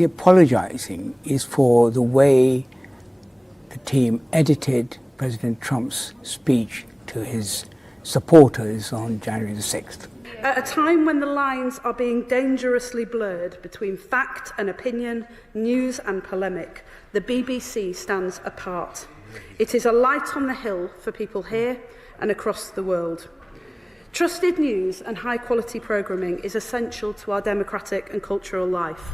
The apologising is for the way the team edited President Trump's speech to his supporters on January the 6th. At a time when the lines are being dangerously blurred between fact and opinion, news and polemic, the BBC stands apart. It is a light on the hill for people here and across the world. Trusted news and high-quality programming is essential to our democratic and cultural life.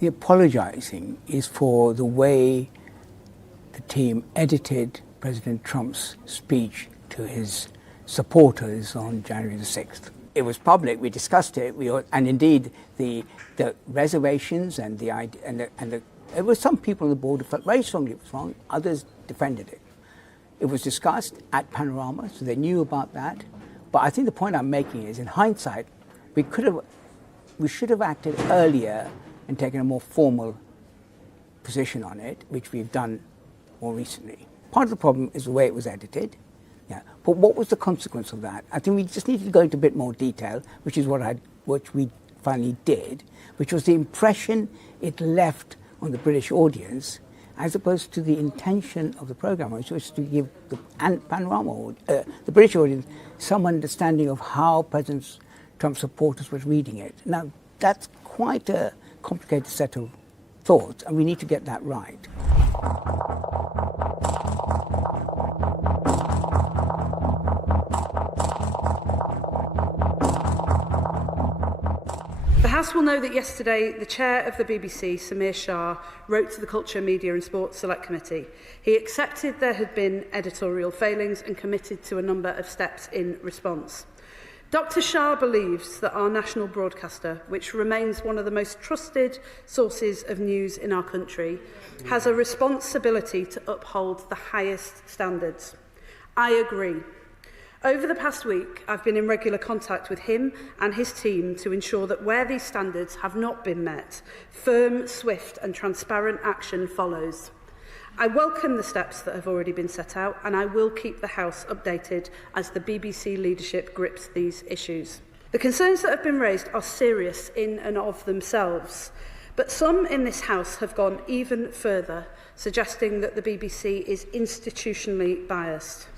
The apologising is for the way the team edited President Trump's speech to his supporters on January the 6th. It was public, we discussed it, and indeed the reservations and there were some people on the board who felt very strongly it was wrong, others defended it. It was discussed at Panorama, so they knew about that. But I think the point I'm making is, in hindsight, we should have acted earlier and taken a more formal position on it, which we've done more recently. Part of the problem is the way it was edited. Yeah. But what was the consequence of that? I think we just need to go into a bit more detail, which is what we finally did, which was the impression it left on the British audience, as opposed to the intention of the programme, which was to give the Panorama, the British audience, some understanding of how President Trump's supporters were reading it. Now, that's quite a complicated set of thoughts, and we need to get that right. The House will know that yesterday the chair of the BBC, Samir Shah, wrote to the Culture, Media and Sports Select Committee. He accepted there had been editorial failings and committed to a number of steps in response. Dr. Shah believes that our national broadcaster, which remains one of the most trusted sources of news in our country, has a responsibility to uphold the highest standards. I agree. Over the past week, I've been in regular contact with him and his team to ensure that where these standards have not been met, firm, swift and transparent action follows. I welcome the steps that have already been set out, and I will keep the House updated as the BBC leadership grips these issues. The concerns that have been raised are serious in and of themselves, but some in this House have gone even further, suggesting that the BBC is institutionally biased.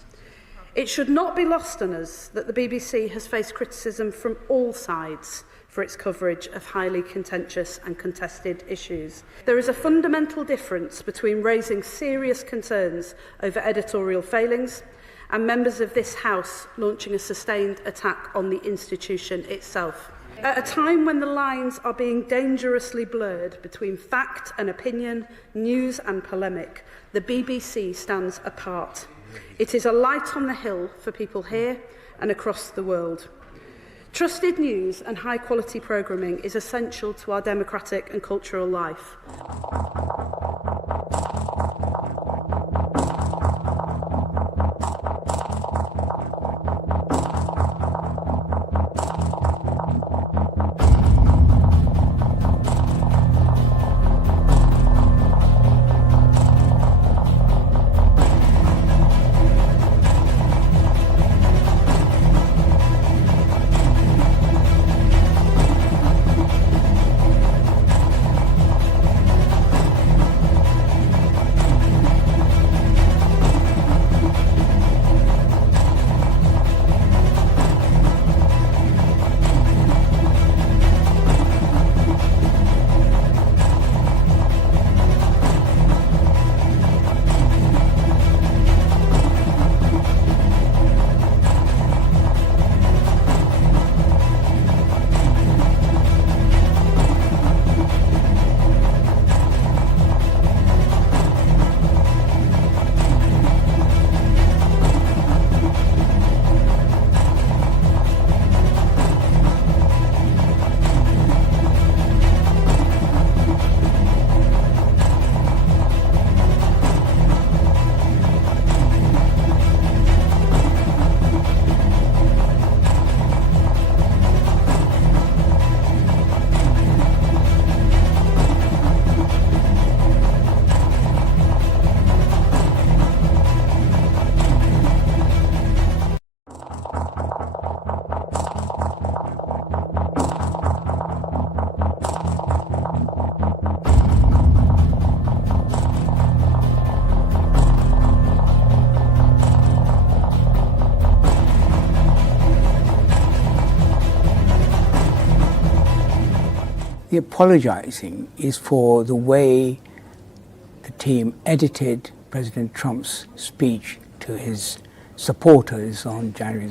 It should not be lost on us that the BBC has faced criticism from all sides for its coverage of highly contentious and contested issues. There is a fundamental difference between raising serious concerns over editorial failings and members of this House launching a sustained attack on the institution itself. At a time when the lines are being dangerously blurred between fact and opinion, news and polemic, the BBC stands apart. It is a light on the hill for people here and across the world. Trusted news and high-quality programming is essential to our democratic and cultural life. The apologising is for the way the team edited President Trump's speech to his supporters on January